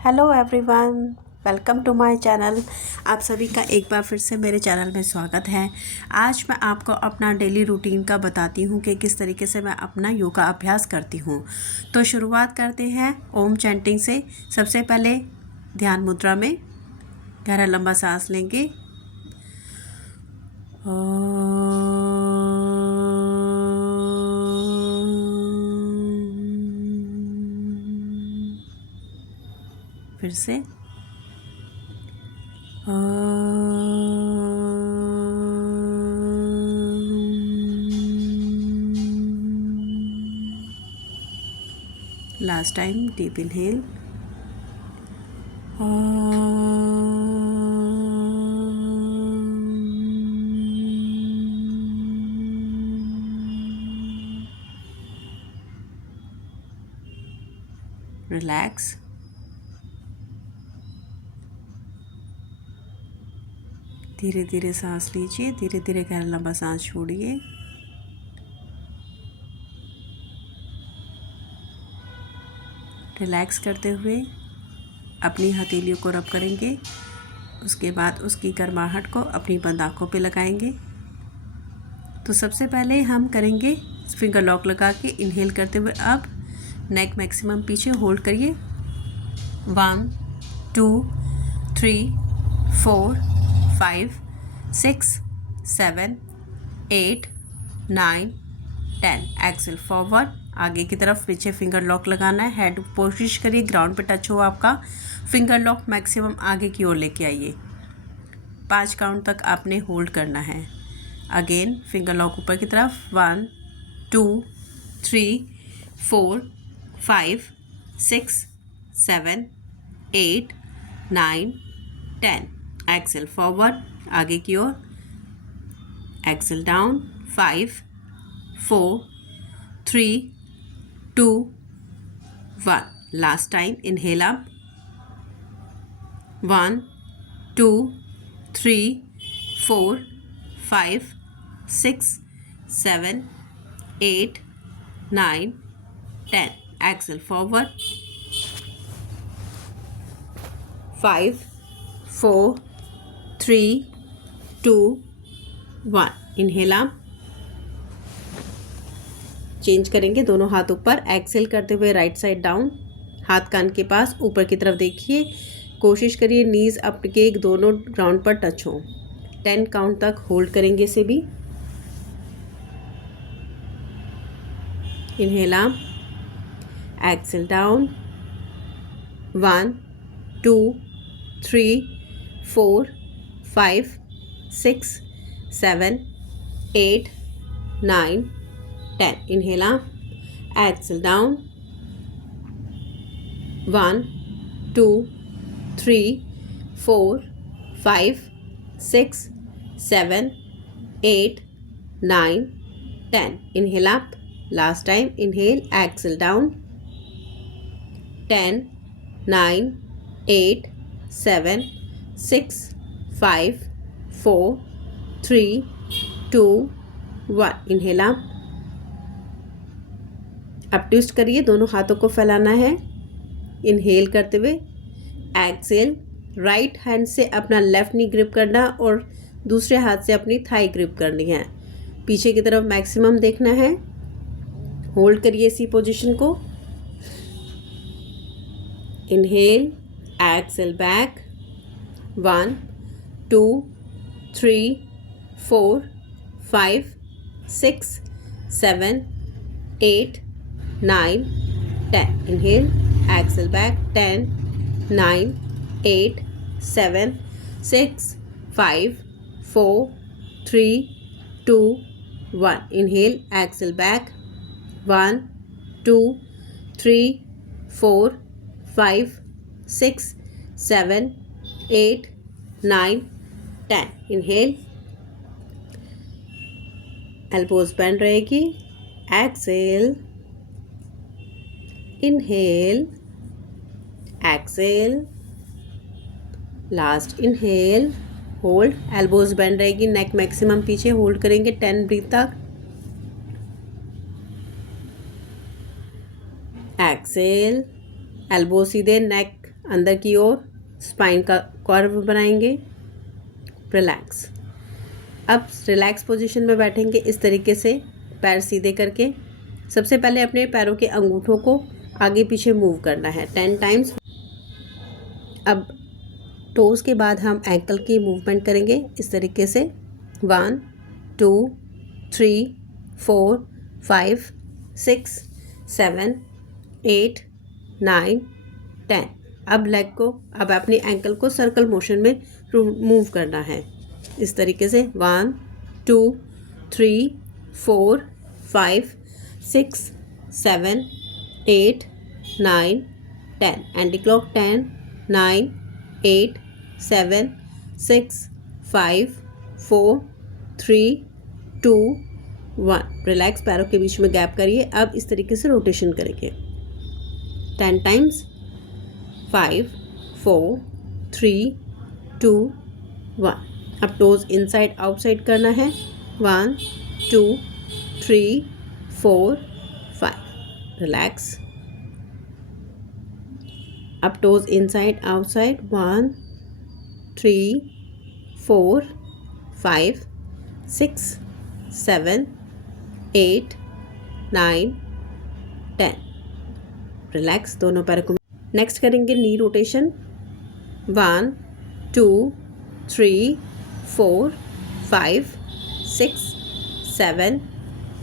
Hello everyone, welcome to my channel. आप सभी का एक बार फिर से मेरे चैनल में स्वागत है। आज मैं आपको अपना डेली रूटीन का बताती हूँ कि किस तरीके से मैं अपना योगा अभ्यास करती हूँ। तो शुरुआत करते हैं ओम चैंटिंग से। सबसे पहले ध्यान मुद्रा में गहरा लंबा सांस लेंगे। फिर से last time deep inhale relax. धीरे धीरे सांस लीजिए, धीरे धीरे गहरा लंबा सांस छोड़िए। रिलैक्स करते हुए अपनी हथेलियों को रब करेंगे। उसके बाद उसकी गर्माहट को अपनी बंद आँखों पे लगाएंगे। तो सबसे पहले हम करेंगे फिंगर लॉक लगा के इनहेल करते हुए। अब नेक मैक्सिमम पीछे होल्ड करिए। 1 2 3 4 5 6 7 8 9 10। एक्सेल फॉरवर्ड, आगे की तरफ पीछे फिंगर लॉक लगाना है। हेड कोशिश करिए ग्राउंड पे टच हो आपका। फिंगर लॉक मैक्सिमम आगे की ओर लेके आइए। 5 काउंट तक आपने होल्ड करना है। अगेन फिंगर लॉक ऊपर की तरफ। 1 2 3 4 5 6 7 8 9 10। एक्सेल फॉरवर्ड, आगे की ओर। Exhale down. 5 4 3 2 1। Last time inhale up. 1 2 3 4 5 6 7 8 9 10। Exhale forward. 5 4 3 2 1। Inhale up. Change करेंगे, दोनों हाथ ऊपर। एक्सेल करते हुए राइट साइड डाउन, हाथ कान के पास ऊपर की तरफ देखिए। कोशिश करिए नीज आपके दोनों ग्राउंड पर टच हो। 10 काउंट तक होल्ड करेंगे इसे भी। Inhale up, exhale down. 1 2 3 4 5 6 7 8 9 10। Inhale up, exhale down. 1 2 3 4 5 6 7 8 9 10। Inhale up. Last time. Inhale. Exhale down. 10 9 8 7 6 5 4 3 2 1। Inhale up. अब ट्विस्ट करिए, दोनों हाथों को फैलाना है। इनहेल करते हुए एक्सेल, राइट हैंड से अपना लेफ्ट नी ग्रिप करना और दूसरे हाथ से अपनी थाई ग्रिप करनी है। पीछे की तरफ मैक्सिमम देखना है। होल्ड करिए इसी पोजीशन को। Inhale, exhale back. 1 2 3 4 5 6 7 8 9 10। Inhale, exhale back. 10 9 8 7 6 5 4 3 2 1। Inhale, exhale back. 1 2 3 4 5 6 7 8 9 10। Inhale, elbows bend रहेगी। Exhale, inhale, exhale, last inhale, hold, elbows bend रहेगी, neck maximum पीछे hold करेंगे 10 ब्रीथ तक। एक्सेल, एल्बो सीधे, नेक अंदर की ओर स्पाइन का कर्व बनाएंगे, रिलैक्स। अब रिलैक्स पोजीशन में बैठेंगे इस तरीके से, पैर सीधे करके। सबसे पहले अपने पैरों के अंगूठों को आगे पीछे मूव करना है 10 टाइम्स। अब टोज़ के बाद हम एंकल की मूवमेंट करेंगे इस तरीके से, 1 2 3 4 5 6 7 8 9 10। अब लेग को, अब अपने एंकल को सर्कल मोशन में मूव करना है इस तरीके से, 1 2 3 4 5 6 7 8 9 10। Anti clock 10 9 8 7 6 5 4 3 2 1। रिलैक्स, पैरों के बीच में गैप करिए। अब इस तरीके से रोटेशन करेंगे 10 टाइम्स, 5 4 3 2 1। अब टोज इनसाइड आउटसाइड करना है, 1 2 3 4 5। रिलैक्स। अब टोज इनसाइड आउटसाइड, 1 3 4 5 6 7 8 9 10। रिलैक्स, दोनों पैरों को। नेक्स्ट करेंगे नी रोटेशन, 1 2 3 4 5 6 7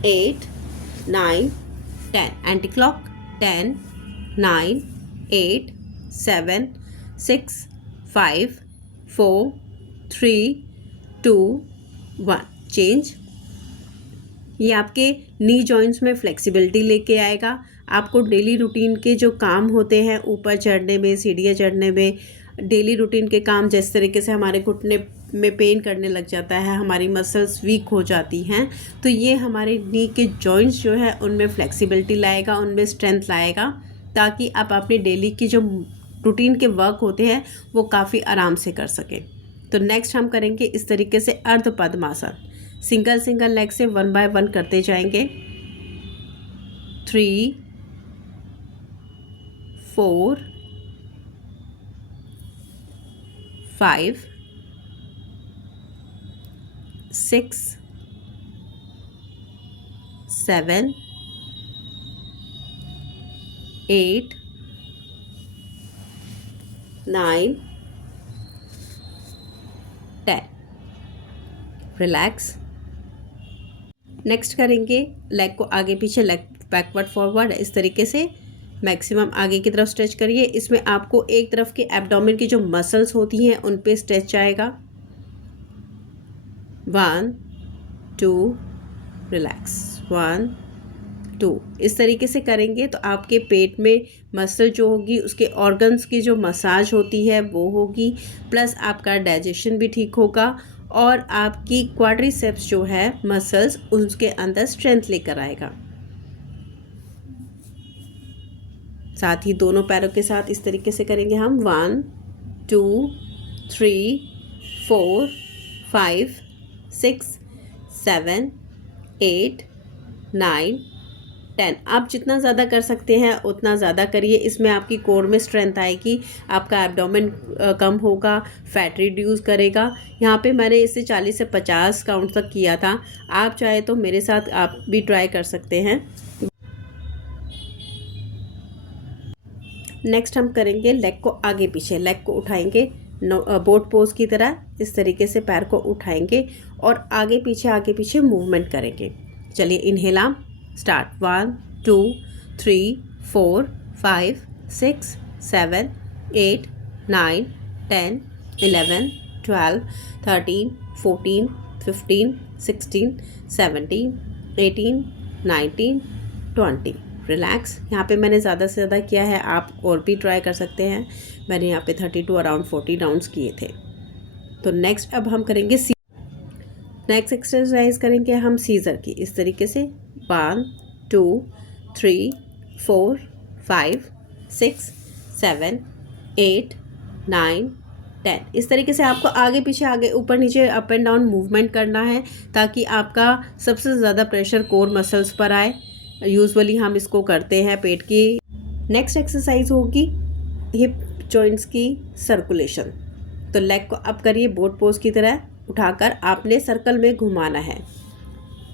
8 9 10। Anti clock 10 9 8 7 6 5 4 3 2 1। चेंज। ये आपके नी जॉइंट्स में फ्लेक्सिबिलिटी लेके आएगा। आपको डेली रूटीन के जो काम होते हैं, ऊपर चढ़ने में, सीढ़ियाँ चढ़ने में, डेली रूटीन के काम, जिस तरीके से हमारे घुटने में पेन करने लग जाता है, हमारी मसल्स वीक हो जाती हैं, तो ये हमारे नी के जॉइंट्स जो है उनमें फ्लेक्सिबिलिटी लाएगा, उनमें स्ट्रेंथ लाएगा, ताकि आप अपनी डेली की जो रूटीन के वर्क होते हैं वो काफ़ी आराम से कर सकें। तो नेक्स्ट हम करेंगे इस तरीके से अर्ध पद्मासन। सिंगल सिंगल लेग से 1 बाय 1 करते जाएंगे, 3 4 5 6 7 8 9 10। रिलैक्स। नेक्स्ट करेंगे लेग को आगे पीछे, लेग बैकवर्ड फॉरवर्ड इस तरीके से मैक्सिमम आगे की तरफ स्ट्रेच करिए। इसमें आपको एक तरफ के एब्डोमेन की जो मसल्स होती हैं उन पे स्ट्रेच आएगा। 1 2 रिलैक्स, 1 2। इस तरीके से करेंगे तो आपके पेट में मसल जो होगी, उसके ऑर्गन्स की जो मसाज होती है वो होगी, प्लस आपका डाइजेशन भी ठीक होगा, और आपकी क्वाड्रिसेप्स जो है मसल्स, उसके अंदर स्ट्रेंथ लेकर आएगा। साथ ही दोनों पैरों के साथ इस तरीके से करेंगे हम, 1 2 3 4 5 6 7 8 9 10। आप जितना ज़्यादा कर सकते हैं उतना ज़्यादा करिए। इसमें आपकी कोर में स्ट्रेंथ आएगी, आपका एब्डोमेन कम होगा, फैट रिड्यूस करेगा। यहाँ पे मैंने इसे 40 से 50 काउंट तक किया था। आप चाहे तो मेरे साथ आप भी ट्राई कर सकते हैं। नेक्स्ट हम करेंगे लेग को आगे पीछे, लेग को उठाएंगे बोट पोज की तरह, इस तरीके से पैर को उठाएंगे और आगे पीछे मूवमेंट करेंगे। चलिए इनहेल स्टार्ट, 1 2 3 4 5 6 7 8 9 10 11 12 13 14 15 16 17 18 19 20। रिलैक्स। यहाँ पे मैंने ज़्यादा से ज़्यादा किया है, आप और भी ट्राई कर सकते हैं। मैंने यहाँ पे 32 अराउंड 40 राउंड्स किए थे। तो नेक्स्ट अब हम करेंगे नेक्स्ट एक्सरसाइज करेंगे हम सीजर की, इस तरीके से 1 2 3 4 5 6 7 8 9 10। इस तरीके से आपको आगे पीछे, आगे ऊपर नीचे, अप एंड डाउन मूवमेंट करना है, ताकि आपका सबसे ज़्यादा प्रेशर कोर मसल्स पर आए। यूजुअली हम इसको करते हैं पेट की। नेक्स्ट एक्सरसाइज होगी हिप जॉइंट्स की सर्कुलेशन। तो लेग को अप करिए बोट पोज की तरह, उठाकर आपने सर्कल में घुमाना है।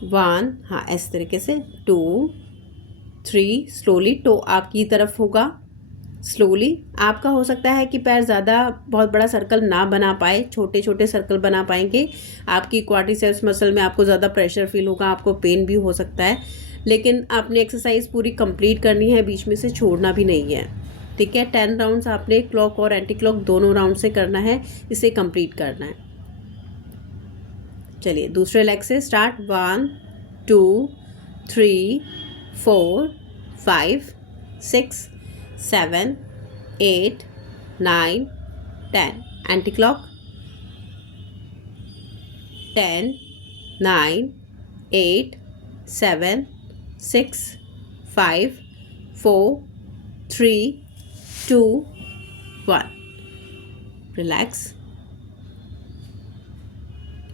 1, हाँ इस तरीके से, 2, 3, स्लोली टो आपकी तरफ होगा। स्लोली आपका हो सकता है कि पैर ज़्यादा बहुत बड़ा सर्कल ना बना पाए, छोटे छोटे सर्कल बना पाएंगे। आपकी क्वाड्रिसेप्स मसल में आपको ज़्यादा प्रेशर फील होगा, आपको पेन भी हो सकता है, लेकिन आपने एक्सरसाइज पूरी कंप्लीट करनी है, बीच में से छोड़ना भी नहीं है। ठीक है, 10 राउंड्स आपने क्लॉक और एंटी क्लॉक दोनों राउंड से करना है, इसे कंप्लीट करना है। चलिए दूसरे लेग से start. 1, 2, 3, 4, 5, 6, 7, 8, 9, 10 anti clock. 10, 9, 8, 7, 6, 5, 4, 3, 2, 1। Relax,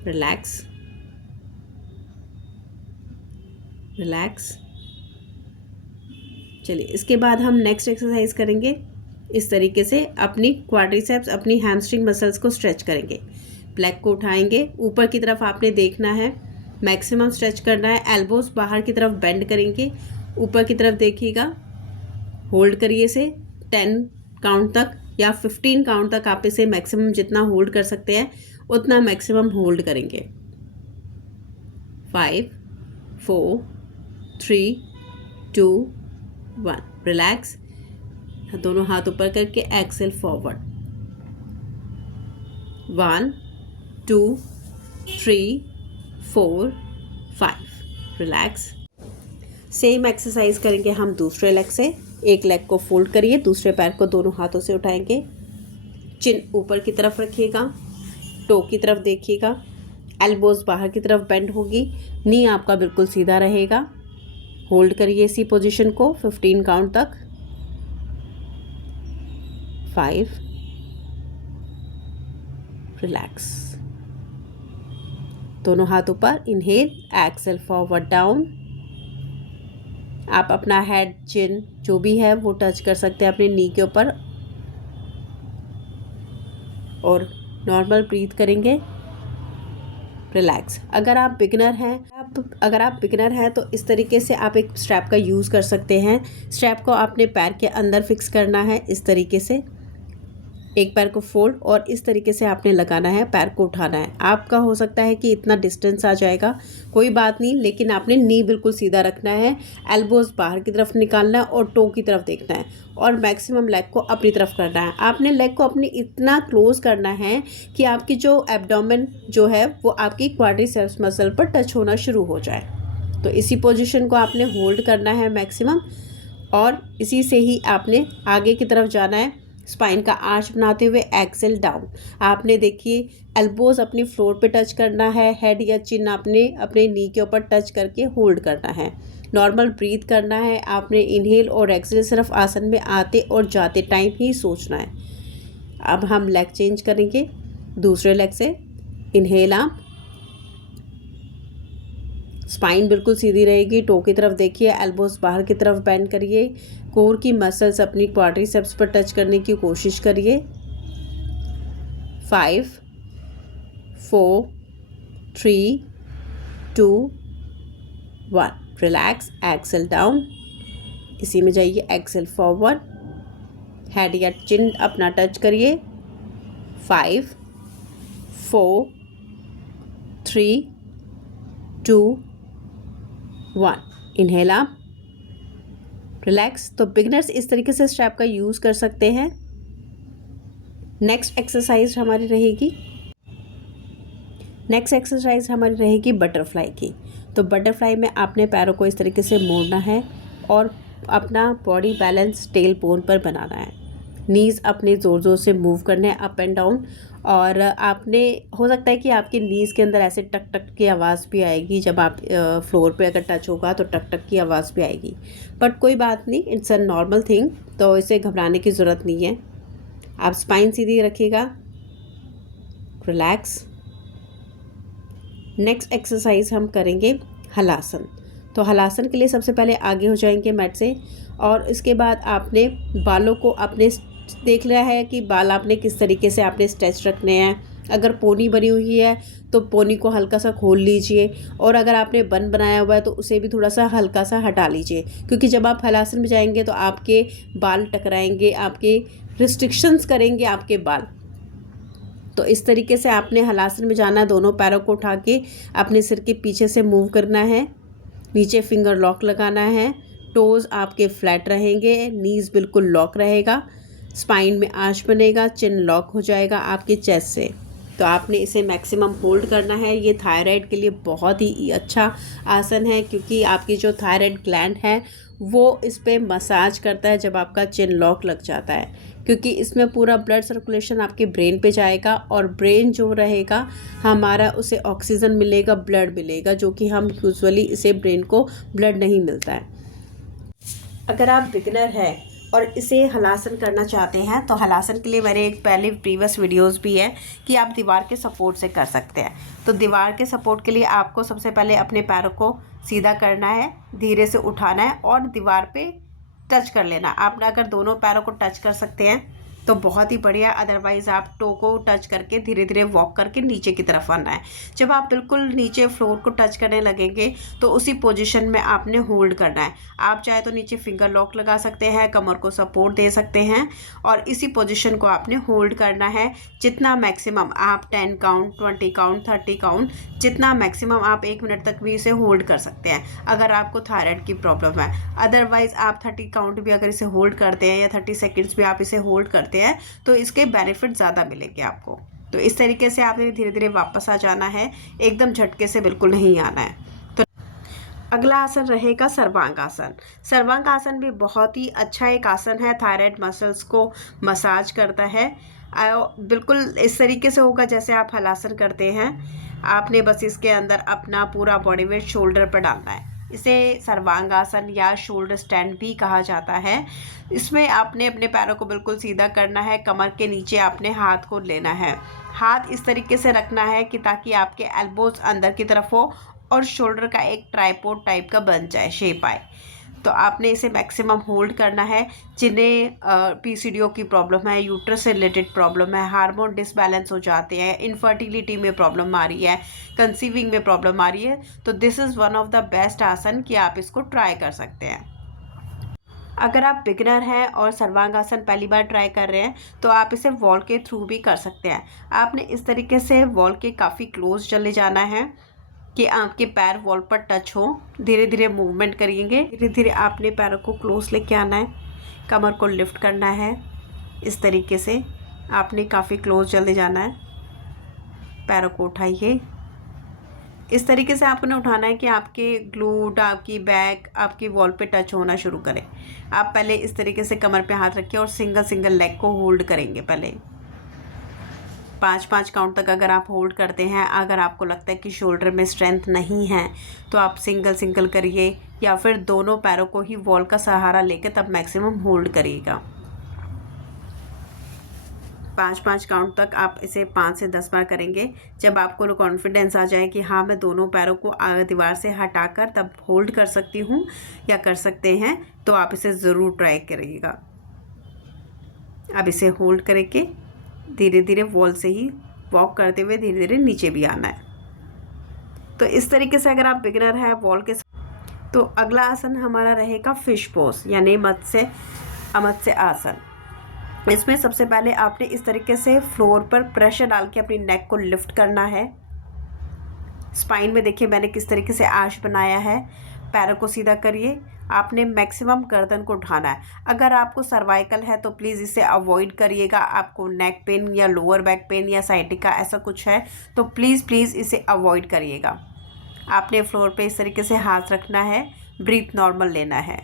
relax, relax. चलिए इसके बाद हम नेक्स्ट एक्सरसाइज करेंगे। इस तरीके से अपनी क्वाड्रिसेप्स, अपनी हैमस्ट्रिंग मसल्स को स्ट्रेच करेंगे। लेग को उठाएंगे, ऊपर की तरफ आपने देखना है, मैक्सिमम स्ट्रेच करना है। एल्बोज बाहर की तरफ बेंड करेंगे, ऊपर की तरफ देखिएगा, होल्ड करिए इसे 10 काउंट तक या 15 काउंट तक। आप इसे मैक्सिमम जितना होल्ड कर सकते हैं उतना मैक्सिमम होल्ड करेंगे। 5, 4, 3, 2, 1। रिलैक्स, दोनों हाथ ऊपर करके exhale forward. 1, 2, 3, 4, 5। Relax. Same exercise करेंगे हम दूसरे लेग से। एक लेग को फोल्ड करिए, दूसरे पैर को दोनों हाथों से उठाएंगे, चिन ऊपर की तरफ रखिएगा, टो की तरफ देखिएगा, एल्बोज बाहर की तरफ बेंड होगी, नी आपका बिल्कुल सीधा रहेगा। होल्ड करिए इसी पोजीशन को 15 काउंट तक। 5, रिलैक्स, दोनों हाथ ऊपर, इनहेल, एक्सेल फॉरवर्ड डाउन। आप अपना हेड, चिन जो भी है वो टच कर सकते हैं अपने नी के ऊपर, और नॉर्मल ब्रीथ करेंगे। रिलैक्स। अगर आप बिगिनर हैं तो इस तरीके से आप एक स्ट्रैप का यूज़ कर सकते हैं। स्ट्रैप को आपने पैर के अंदर फिक्स करना है, इस तरीके से एक पैर को फोल्ड और इस तरीके से आपने लगाना है, पैर को उठाना है। आपका हो सकता है कि इतना डिस्टेंस आ जाएगा, कोई बात नहीं, लेकिन आपने नी बिल्कुल सीधा रखना है, एल्बोज बाहर की तरफ निकालना है और टो की तरफ देखना है, और मैक्सिमम लेग को अपनी तरफ करना है। आपने लेग को अपनी इतना क्लोज करना है कि आपकी जो एब्डोमेन जो है वो आपकी क्वाड्रिसेप्स मसल पर टच होना शुरू हो जाए। तो इसी पोजीशन को आपने होल्ड करना है मैक्सिमम, और इसी से ही आपने आगे की तरफ जाना है, स्पाइन का आर्च बनाते हुए एक्सेल डाउन। आपने देखिए एल्बोज अपनी फ्लोर पे टच करना है, हेड या चिन आपने अपने नी के ऊपर टच करके होल्ड करना है। नॉर्मल ब्रीथ करना है आपने, इनहेल और एक्सेल सिर्फ आसन में आते और जाते टाइम ही सोचना है। अब हम लेग चेंज करेंगे दूसरे लेग से। इनहेल, आप स्पाइन बिल्कुल सीधी रहेगी, टो की तरफ देखिए, एल्बोज बाहर की तरफ बेंड करिए, कोर की मसल्स अपनी क्वाड्रिसेप्स पर टच करने की कोशिश करिए। 5, 4, 3, 2, 1। रिलैक्स, एक्सेल डाउन, इसी में जाइए, एक्सेल फॉरवर्ड, हेड या चिन अपना टच करिए। 5, 4, 3, 2, 1। इनहेल, आप रिलैक्स। तो बिगनर्स इस तरीके से स्ट्रैप का यूज़ कर सकते हैं। नेक्स्ट एक्सरसाइज हमारी रहेगी बटरफ्लाई की। तो बटरफ्लाई में आपने पैरों को इस तरीके से मोड़ना है और अपना बॉडी बैलेंस टेल बोन पर बनाना है। नीज़ अपने ज़ोर ज़ोर से मूव करने हैं अप एंड डाउन, और आपने, हो सकता है कि आपके नीज़ के अंदर ऐसे टक टक की आवाज़ भी आएगी, जब आप फ्लोर पे अगर टच होगा तो टक टक की आवाज़ भी आएगी, बट कोई बात नहीं, इट्स अ नॉर्मल थिंग, तो इसे घबराने की ज़रूरत नहीं है। आप स्पाइन सीधी रखिएगा, रिलैक्स। नेक्स्ट एक्सरसाइज हम करेंगे हलासन। तो हलासन के लिए सबसे पहले आगे हो जाएंगे मैट से, और इसके बाद आपने बालों को अपने देख रहा है कि बाल आपने किस तरीके से आपने स्ट्रेच रखने हैं। अगर पोनी बनी हुई है तो पोनी को हल्का सा खोल लीजिए, और अगर आपने बन बनाया हुआ है तो उसे भी थोड़ा सा हल्का सा हटा लीजिए, क्योंकि जब आप हलासन में जाएंगे तो आपके बाल टकराएंगे, आपके रिस्ट्रिक्शंस करेंगे आपके बाल। तो इस तरीके से आपने हलासन में जाना है। दोनों पैरों को उठा के अपने सिर के पीछे से मूव करना है, नीचे फिंगर लॉक लगाना है, टोज़ आपके फ्लैट रहेंगे, नीज़ बिल्कुल लॉक रहेगा, स्पाइन में आर्च बनेगा, चिन लॉक हो जाएगा आपके चेस्ट से। तो आपने इसे मैक्सिमम होल्ड करना है। ये थायराइड के लिए बहुत ही अच्छा आसन है, क्योंकि आपकी जो थायराइड ग्लैंड है वो इस पर मसाज करता है जब आपका चिन लॉक लग जाता है, क्योंकि इसमें पूरा ब्लड सर्कुलेशन आपके ब्रेन पे जाएगा, और ब्रेन जो रहेगा हमारा उसे ऑक्सीजन मिलेगा, ब्लड मिलेगा, जो कि हम यूजुअली इसे ब्रेन को ब्लड नहीं मिलता है। अगर आप बिगिनर हैं और इसे हलासन करना चाहते हैं तो हलासन के लिए मेरे एक पहले प्रीवियस वीडियोस भी है कि आप दीवार के सपोर्ट से कर सकते हैं। तो दीवार के सपोर्ट के लिए आपको सबसे पहले अपने पैरों को सीधा करना है, धीरे से उठाना है और दीवार पे टच कर लेना। आप अगर दोनों पैरों को टच कर सकते हैं तो बहुत ही बढ़िया, अदरवाइज़ आप टो को टच करके धीरे धीरे वॉक करके नीचे की तरफ आना है। जब आप बिल्कुल नीचे फ्लोर को टच करने लगेंगे तो उसी पोजीशन में आपने होल्ड करना है। आप चाहे तो नीचे फिंगर लॉक लगा सकते हैं, कमर को सपोर्ट दे सकते हैं, और इसी पोजीशन को आपने होल्ड करना है। जितना मैक्सिमम आप 10 काउंट, 20 काउंट, 30 काउंट, जितना मैक्सिमम आप 1 मिनट तक भी इसे होल्ड कर सकते हैं अगर आपको थायराइड की प्रॉब्लम है। अदरवाइज़ आप 30 काउंट भी अगर इसे होल्ड करते हैं या 30 सेकेंड्स भी आप इसे होल्ड करते हैं तो इसके बेनिफिट ज़्यादा मिलेंगे आपको। तो इस तरीके से आपने धीरे धीरे वापस आ जाना है, एकदम झटके से बिल्कुल नहीं आना है। तो अगला आसन रहेगा सर्वांगासन। सर्वांगासन भी बहुत ही अच्छा एक आसन है, थायराइड मसल्स को मसाज करता है। बिल्कुल इस तरीके से होगा जैसे आप हलासन करते हैं। आपने बस इसके अंदर अपना पूरा बॉडी वेट शोल्डर पर डालना है। इसे सर्वांगासन या शोल्डर स्टैंड भी कहा जाता है। इसमें आपने अपने पैरों को बिल्कुल सीधा करना है, कमर के नीचे आपने हाथ को लेना है। हाथ इस तरीके से रखना है कि ताकि आपके एल्बोज अंदर की तरफ हो और शोल्डर का एक ट्राइपॉड टाइप का बन जाए, शेप आए। तो आपने इसे मैक्सिमम होल्ड करना है। जिन्हें पीसीओडी की प्रॉब्लम है, यूट्रस से रिलेटेड प्रॉब्लम है, हार्मोन डिसबैलेंस हो जाते हैं, इनफर्टिलिटी में प्रॉब्लम आ रही है, कंसीविंग में प्रॉब्लम आ रही है, तो this is one of the best आसन कि आप इसको ट्राई कर सकते हैं। अगर आप बिगिनर हैं और सर्वांगासन पहली बार ट्राई कर रहे हैं तो आप इसे वॉल के थ्रू भी कर सकते हैं। आपने इस तरीके से वॉल के काफ़ी क्लोज चले जाना है कि आपके पैर वॉल पर टच हो। धीरे धीरे मूवमेंट करिएंगे, धीरे धीरे आपने पैरों को क्लोज लेके आना है, कमर को लिफ्ट करना है। इस तरीके से आपने काफ़ी क्लोज चले जाना है। पैरों को उठाइए। इस तरीके से आपने उठाना है कि आपके ग्लूट, आपकी बैक, आपकी वॉल पे टच होना शुरू करें। आप पहले इस तरीके से कमर पे हाथ रखिए और सिंगल सिंगल लेग को होल्ड करेंगे। पहले 5-5 काउंट तक अगर आप होल्ड करते हैं, अगर आपको लगता है कि शोल्डर में स्ट्रेंथ नहीं है तो आप सिंगल सिंगल करिए, या फिर दोनों पैरों को ही वॉल का सहारा लेकर तब मैक्सिमम होल्ड करिएगा। 5-5 काउंट तक आप इसे 5 से 10 बार करेंगे। जब आपको कॉन्फिडेंस आ जाए कि हाँ मैं दोनों पैरों को दीवार से हटाकर तब होल्ड कर सकती हूँ या कर सकते हैं, तो आप इसे ज़रूर ट्राई करिएगा। अब इसे होल्ड करके धीरे धीरे वॉल से ही वॉक करते हुए धीरे धीरे नीचे भी आना है। तो इस तरीके से अगर आप बिगिनर हैं वॉल के, तो अगला आसन हमारा रहेगा फिश पोज यानी मत्स्य आसन। इसमें सबसे पहले आपने इस तरीके से फ्लोर पर प्रेशर डाल के अपनी नेक को लिफ्ट करना है। स्पाइन में देखिए मैंने किस तरीके से आर्च बनाया है। पैरों को सीधा करिए। आपने मैक्सिमम गर्दन को उठाना है। अगर आपको सर्वाइकल है तो प्लीज़ इसे अवॉइड करिएगा। आपको नेक पेन या लोअर बैक पेन या साइटिका ऐसा कुछ है तो प्लीज़ इसे अवॉइड करिएगा। आपने फ्लोर पे इस तरीके से हाथ रखना है, ब्रीथ नॉर्मल लेना है।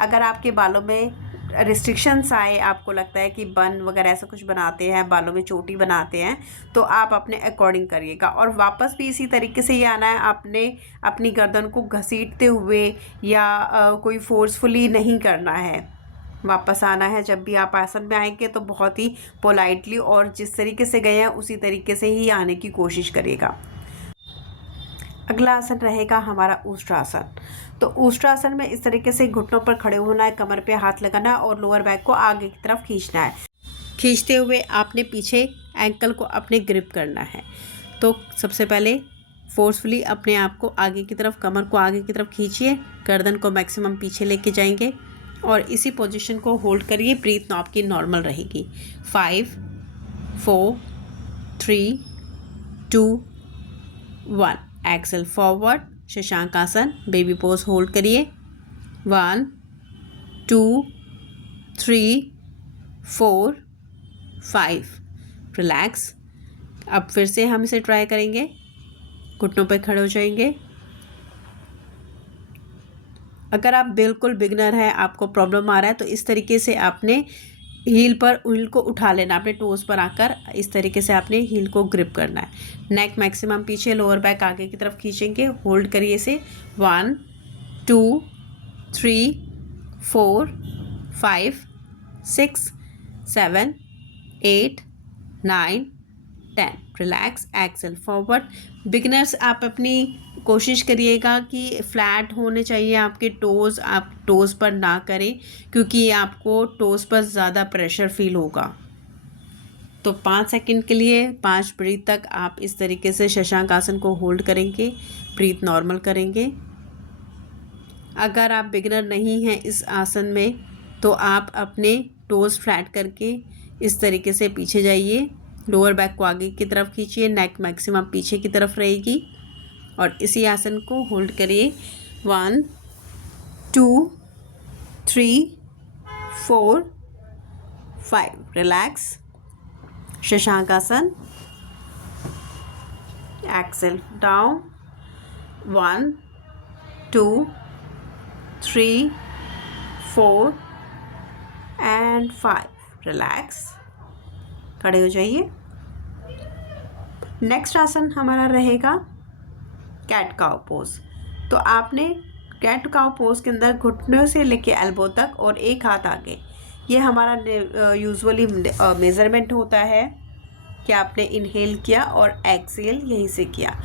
अगर आपके बालों में रिस्ट्रिक्शंस आए, आपको लगता है कि बन वगैरह ऐसा कुछ बनाते हैं, बालों में चोटी बनाते हैं, तो आप अपने अकॉर्डिंग करिएगा। और वापस भी इसी तरीके से ही आना है। आपने अपनी गर्दन को घसीटते हुए या कोई फोर्सफुली नहीं करना है। वापस आना है। जब भी आप आसन में आएंगे तो बहुत ही पोलाइटली और जिस तरीके से गए हैं उसी तरीके से ही आने की कोशिश करिएगा। अगला आसन रहेगा हमारा ऊष्ट्रासन। तो ऊष्ट्रासन में इस तरीके से घुटनों पर खड़े होना है, कमर पे हाथ लगाना है और लोअर बैक को आगे की तरफ खींचना है। खींचते हुए आपने पीछे एंकल को अपने ग्रिप करना है। तो सबसे पहले फोर्सफुली अपने आप को आगे की तरफ, कमर को आगे की तरफ खींचिए, गर्दन को मैक्सिमम पीछे लेके जाएंगे और इसी पोजीशन को होल्ड करिए। ब्रीथ नॉब की नॉर्मल रहेगी। 5 4 3 2 1। एक्सेल फॉरवर्ड, शशांक आसन, बेबी पोज होल्ड करिए। 1 2 3 4 5। रिलैक्स। अब फिर से हम इसे ट्राई करेंगे। घुटनों पे खड़े हो जाएंगे। अगर आप बिल्कुल बिगनर हैं, आपको प्रॉब्लम आ रहा है, तो इस तरीके से आपने हील को उठा लेना, अपने टोज़ पर आकर इस तरीके से आपने हील को ग्रिप करना है। नेक मैक्सिमम पीछे, लोअर बैक आगे की तरफ खींचेंगे। होल्ड करिए इसे। 1 2 3 4 5 6 7 8 9 10। रिलैक्स। Excel forward. बिगनर्स आप अपनी कोशिश करिएगा कि फ्लैट होने चाहिए आपके टोज़, आप टोज़ पर ना करें क्योंकि आपको टोज़ पर ज़्यादा प्रेशर फील होगा। तो 5 सेकंड के लिए 5 ब्रीथ तक आप इस तरीके से शशांक आसन को होल्ड करेंगे, ब्रीथ नॉर्मल करेंगे। अगर आप बिगनर नहीं हैं इस आसन में तो आप अपने टोज़ फ्लैट करके इस तरीके से पीछे जाइए, लोअर बैक को आगे की तरफ खींचिए, नेक मैक्सिमम पीछे की तरफ रहेगी और इसी आसन को होल्ड करिए। 1 2 3 4 5। रिलैक्स। शशांक आसन। Exhale down. 1 2 3 4 एंड 5। रिलैक्स। खड़े हो जाइए। नेक्स्ट आसन हमारा रहेगा कैट काउ पोज। तो आपने कैट काउ पोज के अंदर घुटनों से लेके एल्बो तक और एक हाथ आगे, ये हमारा यूजुअली मेज़रमेंट होता है कि आपने इनहेल किया और एक्सहेल यहीं से किया।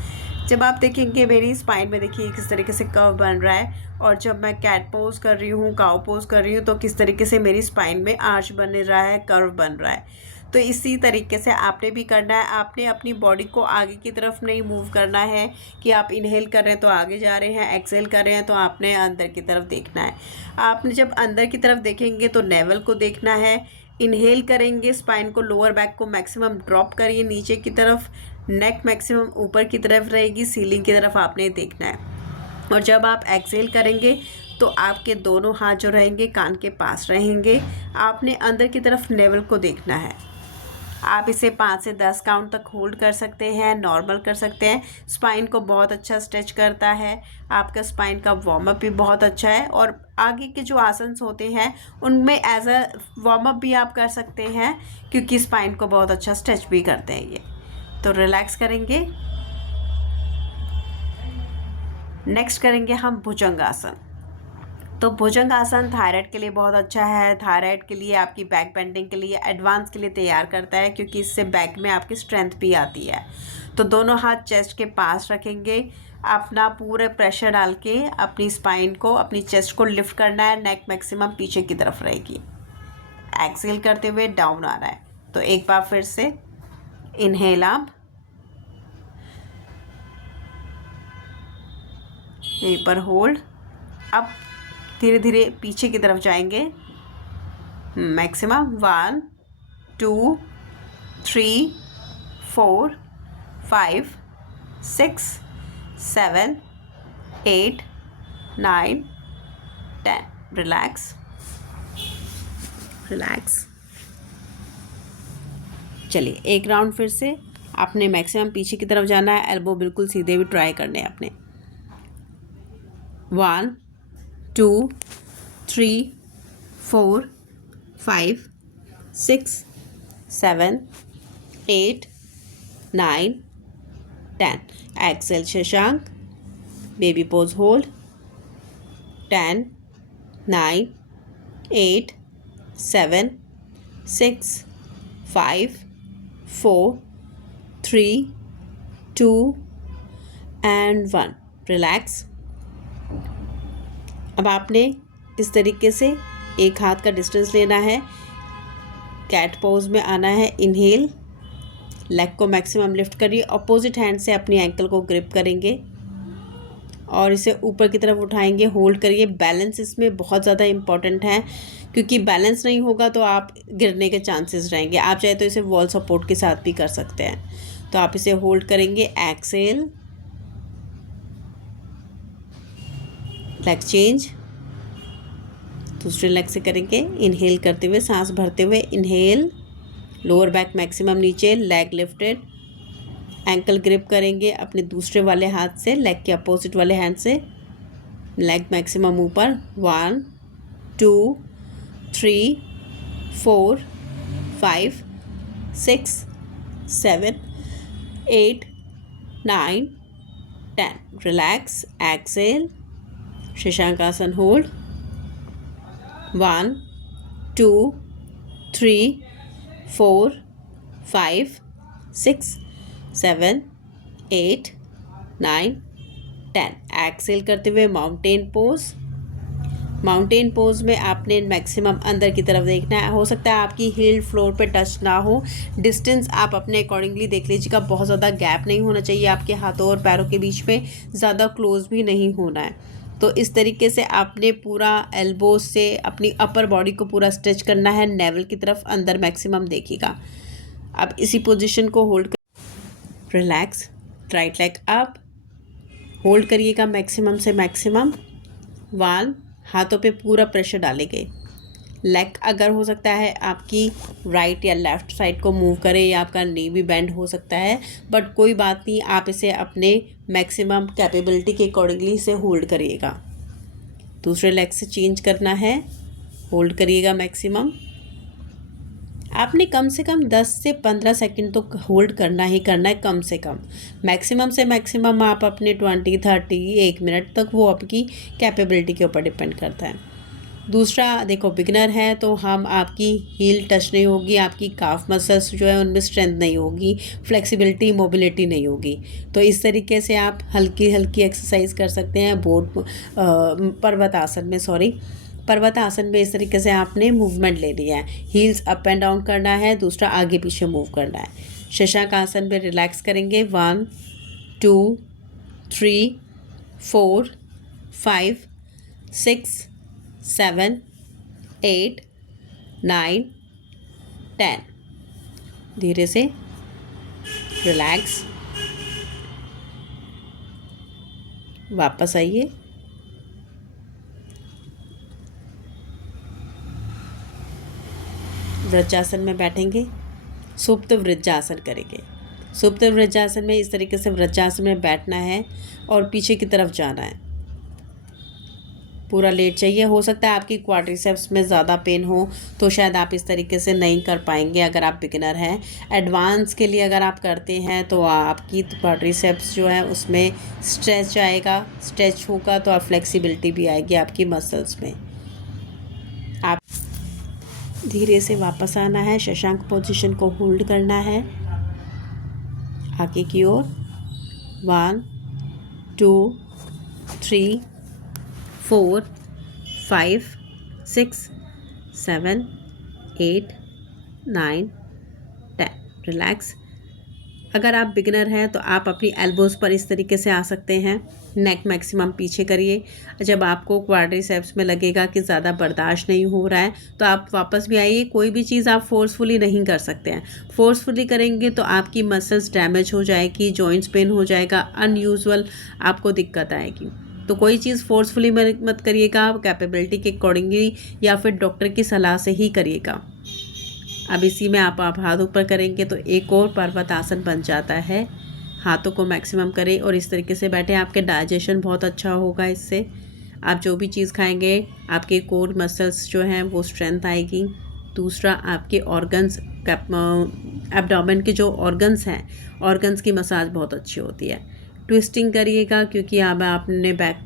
जब आप देखेंगे मेरी स्पाइन में देखिए किस तरीके से कर्व बन रहा है, और जब मैं कैट पोज कर रही हूँ, काउ पोज कर रही हूँ, तो किस तरीके से मेरी स्पाइन में आर्च बन रहा है, कर्व बन रहा है। तो इसी तरीके से आपने भी करना है। आपने अपनी बॉडी को आगे की तरफ नहीं मूव करना है कि आप इनहेल कर रहे हैं तो आगे जा रहे हैं, एक्सहेल कर रहे हैं तो आपने अंदर की तरफ देखना है। आपने जब अंदर की तरफ देखेंगे तो नेवल को देखना है। इनहेल करेंगे, स्पाइन को, लोअर बैक को मैक्सिमम ड्रॉप करिए नीचे की तरफ, नेक मैक्सिमम ऊपर की तरफ रहेगी, सीलिंग की तरफ आपने देखना है। और जब आप एक्सहेल करेंगे तो आपके दोनों हाथ जो रहेंगे कान के पास रहेंगे। आपने अंदर की तरफ नेवल को देखना है। आप इसे 5 से 10 काउंट तक होल्ड कर सकते हैं, नॉर्मल कर सकते हैं। स्पाइन को बहुत अच्छा स्ट्रेच करता है, आपका स्पाइन का वार्म अप भी बहुत अच्छा है। और आगे के जो आसन्स होते हैं उनमें एज अ वार्म अप भी आप कर सकते हैं क्योंकि स्पाइन को बहुत अच्छा स्ट्रेच भी करते हैं ये। तो रिलैक्स करेंगे। नेक्स्ट करेंगे हम भुजंग आसन। तो भुजंग आसन थायराइड के लिए बहुत अच्छा है। थायराइड के लिए, आपकी बैक बेंडिंग के लिए, एडवांस के लिए तैयार करता है क्योंकि इससे बैक में आपकी स्ट्रेंथ भी आती है। तो दोनों हाथ चेस्ट के पास रखेंगे, अपना पूरे प्रेशर डाल के अपनी स्पाइन को, अपनी चेस्ट को लिफ्ट करना है। नेक मैक्सिमम पीछे की तरफ रहेगी। एक्सहेल करते हुए डाउन आना है। तो एक बार फिर से इनहेल आप, यहीं पर होल्ड। अब धीरे धीरे पीछे की तरफ जाएंगे। मैक्सिमम 1 2 3 4 5 6 7 8 9 10। रिलैक्स। रिलैक्स। चलिए एक राउंड फिर से। आपने मैक्सिमम पीछे की तरफ जाना है, एल्बो बिल्कुल सीधे भी ट्राई करने हैं अपने। 1 2 3 4 5 6 7 8 9 10। एक्सेल शशांक, baby pose hold. 10 9 8 7 6 5 4 3 2 and 1, relax. अब आपने इस तरीके से एक हाथ का डिस्टेंस लेना है, कैट पोज में आना है, इनहेल, लेग को मैक्सिमम लिफ्ट करिए, अपोजिट हैंड से अपनी एंकल को ग्रिप करेंगे और इसे ऊपर की तरफ उठाएंगे, होल्ड करिए। बैलेंस इसमें बहुत ज़्यादा इम्पॉर्टेंट है, क्योंकि बैलेंस नहीं होगा तो आप गिरने के चांसेस रहेंगे। आप चाहे तो इसे वॉल सपोर्ट के साथ भी कर सकते हैं। तो आप इसे होल्ड करेंगे, एक्सेल, लेग चेंज, दूसरे लेग से करेंगे, इनहेल करते हुए, सांस भरते हुए, इनहेल, लोअर बैक मैक्सिमम नीचे, लेग लिफ्टेड, एंकल ग्रिप करेंगे अपने दूसरे वाले हाथ से, लेग के अपोजिट वाले हैंड से, लेग मैक्सिमम ऊपर, 1 2 3 4 5 6 7 8 9 10, रिलैक्स, एक्सेल, शशांक आसन होल्ड, 1 2 3 4 5 6 7 8 9 10, एक्सेल करते हुए माउंटेन पोज। माउंटेन पोज में आपने मैक्सिमम अंदर की तरफ देखना है। हो सकता है आपकी हील फ्लोर पे टच ना हो, डिस्टेंस आप अपने अकॉर्डिंगली देख लीजिएगा। बहुत ज़्यादा गैप नहीं होना चाहिए आपके हाथों और पैरों के बीच में, ज़्यादा क्लोज भी नहीं होना है। तो इस तरीके से आपने पूरा एल्बो से अपनी अपर बॉडी को पूरा स्ट्रेच करना है, नेवल की तरफ अंदर मैक्सिमम देखिएगा। अब इसी पोजीशन को होल्ड कर, relax, right leg up, hold करिएगा मैक्सिमम से मैक्सिमम, 1, हाथों पे पूरा प्रेशर डालेंगे। लेग अगर हो सकता है आपकी राइट या लेफ़्ट साइड को मूव करे, या आपका नी भी बेंड हो सकता है, बट कोई बात नहीं, आप इसे अपने मैक्सिमम कैपेबिलिटी के अकॉर्डिंगली इसे होल्ड करिएगा। दूसरे लेग से चेंज करना है, होल्ड करिएगा मैक्सिमम। आपने कम से कम 10 से 15 सेकंड तो होल्ड करना ही करना है, कम से कम। मैक्सिमम से मैक्सिमम आप अपने 20 30 1 मिनट तक, वो आपकी कैपेबिलिटी के ऊपर डिपेंड करता है। दूसरा देखो, बिगनर है तो हम आपकी हील टच नहीं होगी, आपकी काफ मसल्स जो है उनमें स्ट्रेंथ नहीं होगी, फ्लेक्सिबिलिटी मोबिलिटी नहीं होगी। तो इस तरीके से आप हल्की हल्की एक्सरसाइज कर सकते हैं। पर्वत आसन में इस तरीके से आपने मूवमेंट ले लिया है। हील्स अप एंड डाउन करना है, दूसरा आगे पीछे मूव करना है। शशांक आसन में रिलैक्स करेंगे, 1 2 3 4 5 6 7 8 9 10, धीरे से रिलैक्स, वापस आइए, वज्रासन में बैठेंगे, सुप्त वज्रासन करेंगे। सुप्त वज्रासन में इस तरीके से वज्रासन में बैठना है और पीछे की तरफ जाना है, पूरा लेट चाहिए। हो सकता है आपकी क्वाड्रिसेप्स में ज़्यादा पेन हो, तो शायद आप इस तरीके से नहीं कर पाएंगे अगर आप बिगिनर हैं। एडवांस के लिए अगर आप करते हैं तो आपकी क्वाड्रिसेप्स जो है उसमें स्ट्रेच आएगा, स्ट्रेच होगा तो आप फ्लेक्सिबिलिटी भी आएगी आपकी मसल्स में। आप धीरे से वापस आना है, शशांक पोजीशन को होल्ड करना है आगे की ओर, 1 2 3 4 5 6 7 8 9 10, रिलैक्स। अगर आप बिगिनर हैं तो आप अपनी एल्बोज़ पर इस तरीके से आ सकते हैं, नेक मैक्सिमम पीछे करिए। जब आपको क्वाड्रिसेप्स में लगेगा कि ज़्यादा बर्दाश्त नहीं हो रहा है तो आप वापस भी आइए। कोई भी चीज़ आप फोर्सफुली नहीं कर सकते हैं, फोर्सफुली करेंगे तो आपकी मसल्स डैमेज हो जाएगी, जॉइंट्स पेन हो जाएगा, अनयूजुअल आपको दिक्कत आएगी। तो कोई चीज़ फोर्सफुली मत करिएगा, कैपेबिलिटी के अकॉर्डिंगली या फिर डॉक्टर की सलाह से ही करिएगा। अब इसी में आप हाथ ऊपर करेंगे तो एक और पर्वत आसन बन जाता है। हाथों को मैक्सिमम करें और इस तरीके से बैठे, आपके डाइजेशन बहुत अच्छा होगा इससे। आप जो भी चीज़ खाएंगे आपके कोर मसल्स जो हैं वो स्ट्रेंथ आएगी। दूसरा, आपके ऑर्गन्स, एब्डोमेन के जो ऑर्गन्स हैं, ऑर्गन्स की मसाज बहुत अच्छी होती है। ट्विस्टिंग करिएगा, क्योंकि अब आपने बैक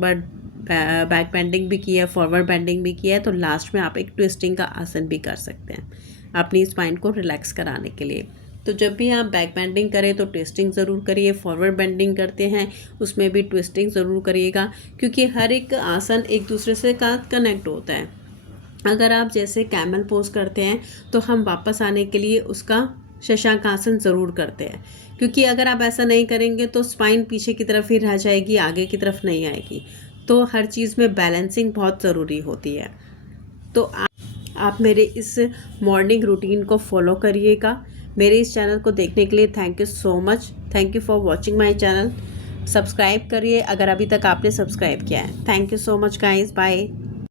बेंडिंग भी किया है, फॉरवर्ड बेंडिंग भी किया है, तो लास्ट में आप एक ट्विस्टिंग का आसन भी कर सकते हैं अपनी स्पाइन को रिलैक्स कराने के लिए। तो जब भी आप बैक बेंडिंग करें तो ट्विस्टिंग ज़रूर करिए, फॉरवर्ड बेंडिंग करते हैं उसमें भी ट्विस्टिंग ज़रूर करिएगा, क्योंकि हर एक आसन एक दूसरे से का कनेक्ट होता है। अगर आप जैसे कैमल पोज करते हैं तो हम वापस आने के लिए उसका शशांक आसन ज़रूर करते हैं, क्योंकि अगर आप ऐसा नहीं करेंगे तो स्पाइन पीछे की तरफ ही रह जाएगी, आगे की तरफ नहीं आएगी। तो हर चीज़ में बैलेंसिंग बहुत ज़रूरी होती है। तो आप मेरे इस मॉर्निंग रूटीन को फॉलो करिएगा। मेरे इस चैनल को देखने के लिए thank you so much. Thank you for watching my channel. Subscribe करिए अगर अभी तक आपने सब्सक्राइब किया है। Thank you so much guys, bye.